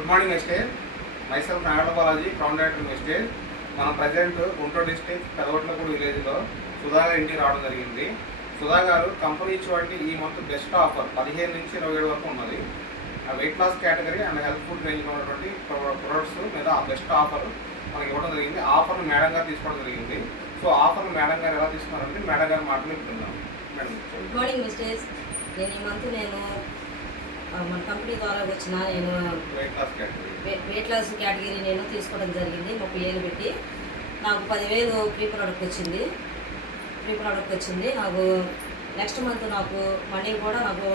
Good morning Vestige. Myself Nagada Balaji, crown director Vestige. మనం present Guntur district Pedavatlapudi విలేజ్లో సుధా గారి ఇంటికి రావడం జరిగింది. సుధా గారు కంపెనీ ఇచ్చేవాటి ఈ మంత్ బెస్ట్ ఆఫర్ 15 నుంచి 27 వరకు ఉన్నది. Weight loss category and health food రేంజ్లో ఉన్నటువంటి ప్రొడక్ట్స్ మీద బెస్ట్ ఆఫర్ మనకి ఇవ్వడం జరిగింది. ఆఫర్ను మేడం గారు తీసుకోవడం జరిగింది. సో ఆఫర్ను మేడం గారు ఎలా తీసుకున్నారంటే మేడం గారు మాటలు చెప్తున్నాం. Madam good morning misters. నేను ఈ మంత్ మన కంపెనీ ద్వారా వచ్చిన వెయిట్ లాస్ కేటగిరీ నేను తీసుకోవడం జరిగింది. 30,000 పెట్టి నాకు 10,000 ఫ్రీ ప్రోడక్ట్ వచ్చింది. నాకు నెక్స్ట్ మంత్ నాకు మనీ కూడా నాకు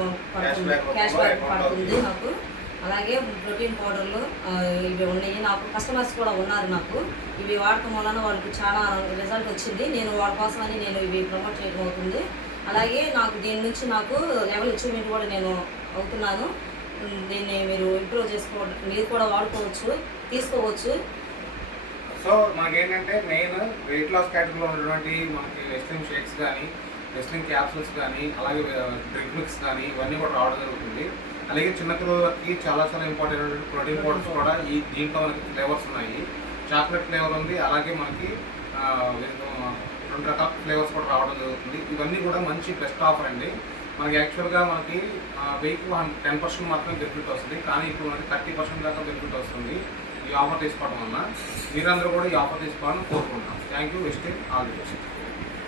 క్యాష్ బ్యాక్ పడుతుంది నాకు. అలాగే ప్రోటీన్ పౌడర్లు ఇవి ఉన్నాయి. నాకు కస్టమర్స్ కూడా ఉన్నారు. నాకు ఇవి వాడటం వలన వాళ్ళకి చాలా రిజల్ట్ వచ్చింది. నేను వాళ్ళ కోసమని నేను ఇవి ప్రమోట్ చేయడం అవుతుంది. అలాగే నాకు దీని నుంచి నాకు లెవెల్ అచీవ్మెంట్ కూడా నేను అవుతున్నాను. దీన్ని మీరు ఇంప్రూవ్ చేసుకోవడం, మీరు కూడా వాడుకోవచ్చు, తీసుకోవచ్చు. సో మనకేంటంటే మెయిన్ వెయిట్ లాస్ కేటగిరీలో ఉన్నటువంటి మనకి రెస్లింగ్ షేక్స్ కానీ, రెస్లింగ్ క్యాప్సూల్స్ కానీ, అలాగే డ్రింక్ మిక్స్ కానీ ఇవన్నీ కూడా రావడం జరుగుతుంది. అలాగే చిన్నపిల్లలకి చాలా ఇంపార్టెంట్ అయినటువంటి ప్రోటీన్ పౌడర్స్ కూడా దీంట్లో మనకి ఫ్లేవర్స్ ఉన్నాయి. చాక్లెట్ ఫ్లేవర్ ఉంది, అలాగే మనకి 2 రకాల ఫ్లేవర్స్ కూడా రావడం జరుగుతుంది. ఇవన్నీ కూడా మంచి బెస్ట్ ఆఫర్ అండి. మనకి యాక్చువల్గా మనకి వెయిట్ 10% మాత్రమే బెనిఫిట్ వస్తుంది, కానీ ఇప్పుడు మనకి 30% దాకా బెనిఫిట్ వస్తుంది ఈ ఆఫర్ తీసుకోవడం వల్ల. మీరందరూ కూడా ఈ ఆఫర్ తీసుకోవాలని కోరుకుంటున్నాం. Thank you. వెస్టేజ్ ఆల్ ది బెస్ట్.